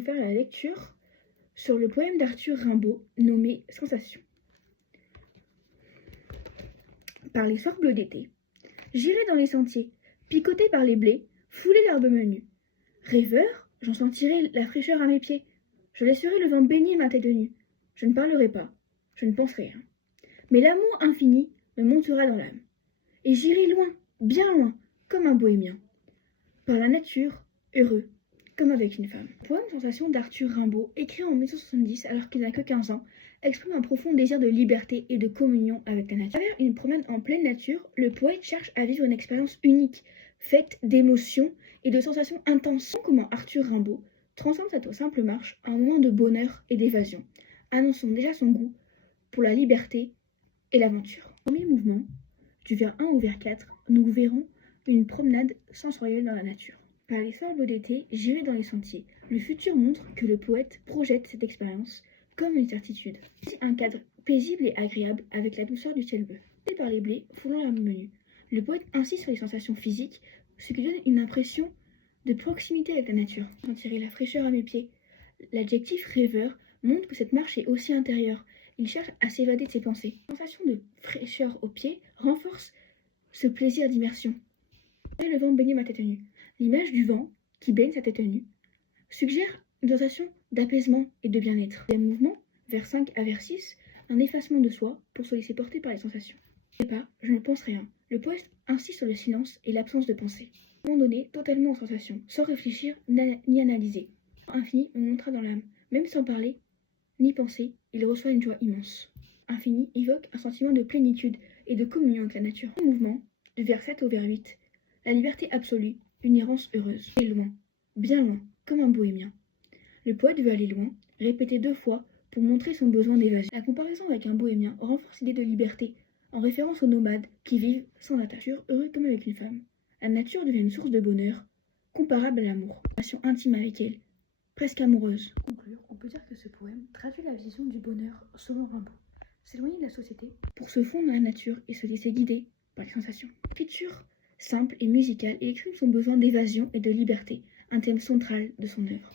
vous faire la lecture sur le poème d'Arthur Rimbaud nommé Sensation. Par les soirs bleus d'été, j'irai dans les sentiers, picoté par les blés, fouler l'herbe menue. Rêveur, j'en sentirai la fraîcheur à mes pieds. Je laisserai le vent baigner ma tête nue. Je ne parlerai pas, je ne penserai rien. Mais l'amour infini me montera dans l'âme. Et j'irai loin, bien loin, comme un bohémien. Par la nature, heureux, comme avec une femme. Le poème Sensation d'Arthur Rimbaud, écrit en 1970 alors qu'il n'a que 15 ans, exprime un profond désir de liberté et de communion avec la nature. À travers une promenade en pleine nature, le poète cherche à vivre une expérience unique, faite d'émotions et de sensations intenses. Comment Arthur Rimbaud transforme cette simple marche en un moment de bonheur et d'évasion, annonçant déjà son goût pour la liberté et l'aventure. Premier mouvement, du vers 1 au vers 4, nous verrons une promenade sensorielle dans la nature. Par les soirs bleus d'été, j'irai dans les sentiers. Le futur montre que le poète projette cette expérience comme une certitude. C'est un cadre paisible et agréable avec la douceur du ciel bleu. Et par les blés, foulant la menue. Le poète insiste sur les sensations physiques, ce qui donne une impression de proximité avec la nature. Sentirai la fraîcheur à mes pieds. L'adjectif rêveur montre que cette marche est aussi intérieure. Il cherche à s'évader de ses pensées. La sensation de fraîcheur aux pieds renforce ce plaisir d'immersion. Le vent baignait ma tête nue. L'image du vent qui baigne sa tête nue suggère une sensation d'apaisement et de bien-être. Un mouvement, vers 5 à vers 6, un effacement de soi pour se laisser porter par les sensations. Je ne sais pas, je ne pense rien. Le poète insiste sur le silence et l'absence de pensée. Abandonné totalement aux sensations, sans réfléchir ni analyser. Infini me montra dans l'âme. Même sans parler ni penser, il reçoit une joie immense. Infini évoque un sentiment de plénitude et de communion avec la nature. Un mouvement, du vers 7 au vers 8, la liberté absolue, une errance heureuse. Et loin, bien loin, comme un bohémien. Le poète veut aller loin, répéter 2 fois pour montrer son besoin d'évasion. La comparaison avec un bohémien renforce l'idée de liberté, en référence aux nomades qui vivent sans attache, heureux comme avec une femme. La nature devient une source de bonheur, comparable à l'amour. Une relation intime avec elle, presque amoureuse. Pour conclure, on peut dire que ce poème traduit la vision du bonheur selon Rimbaud. S'éloigner de la société pour se fondre dans la nature et se laisser guider par les sensations. Écriture simple et musicale, il exprime son besoin d'évasion et de liberté, un thème central de son œuvre.